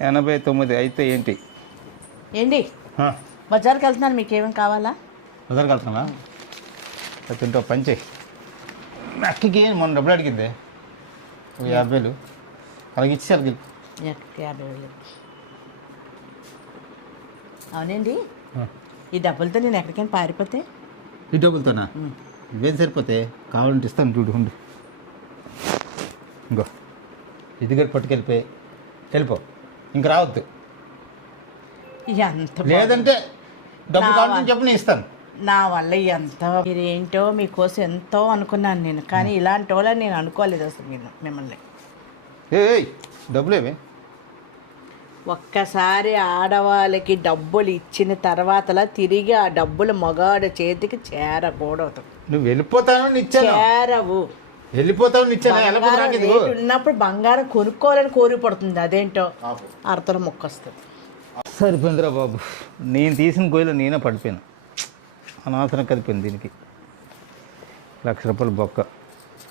89 అయితే ఏంటి? ఏంటి బజార్కి వెళ్తున్నాను, మీకు ఏమేమి కావాలా? బజార్కి వెళ్తున్నా తింటా పంచే. అక్కకి మొన్న డబ్బులు అడిగిందే 50,000 అలాగే ఇచ్చేసరికి 50,000. అవునండి, ఈ డబ్బులతో నేను ఎక్కడికైనా పారిపోతే? ఈ డబ్బులతోనా? ఇవేం సరిపోతే కావాలంటే ఇస్తాను చూడు. ఉండు ఇంకో ఇది కూడా పట్టుకెళ్ళిపోయి వెళ్ళిపో, ఇంక రావద్దు. ఎంత లేదంటే డబ్బు కావాలని చెప్పి నేను ఇస్తాను. నా వల్ల ఎంత మీరేంటో మీకోసం ఎంతో అనుకున్నాను నేను, కానీ ఇలాంటి వాళ్ళని నేను అనుకోలేదు అసలు మిమ్మల్ని. డబ్బులేవి ఒక్కసారి ఆడవాళ్ళకి డబ్బులు ఇచ్చిన తర్వాతలా తిరిగి ఆ డబ్బులు మగాడు చేతికి చేరకూడదు. నువ్వు వెళ్ళిపోతాను చేరవు. వెళ్ళిపోతావు ఉన్నప్పుడు బంగారం కొనుక్కోవాలని కోరి పడుతుంది, అదేంటో అర్థం మొక్కొస్తుంది. సరిపోయిందిరా బాబు, నేను తీసిన గొయ్యిలో నేనే పడిపోయాను. అనవసరం కలిపోయింది దీనికి. 1,00,000 రూపాయలు బొక్క.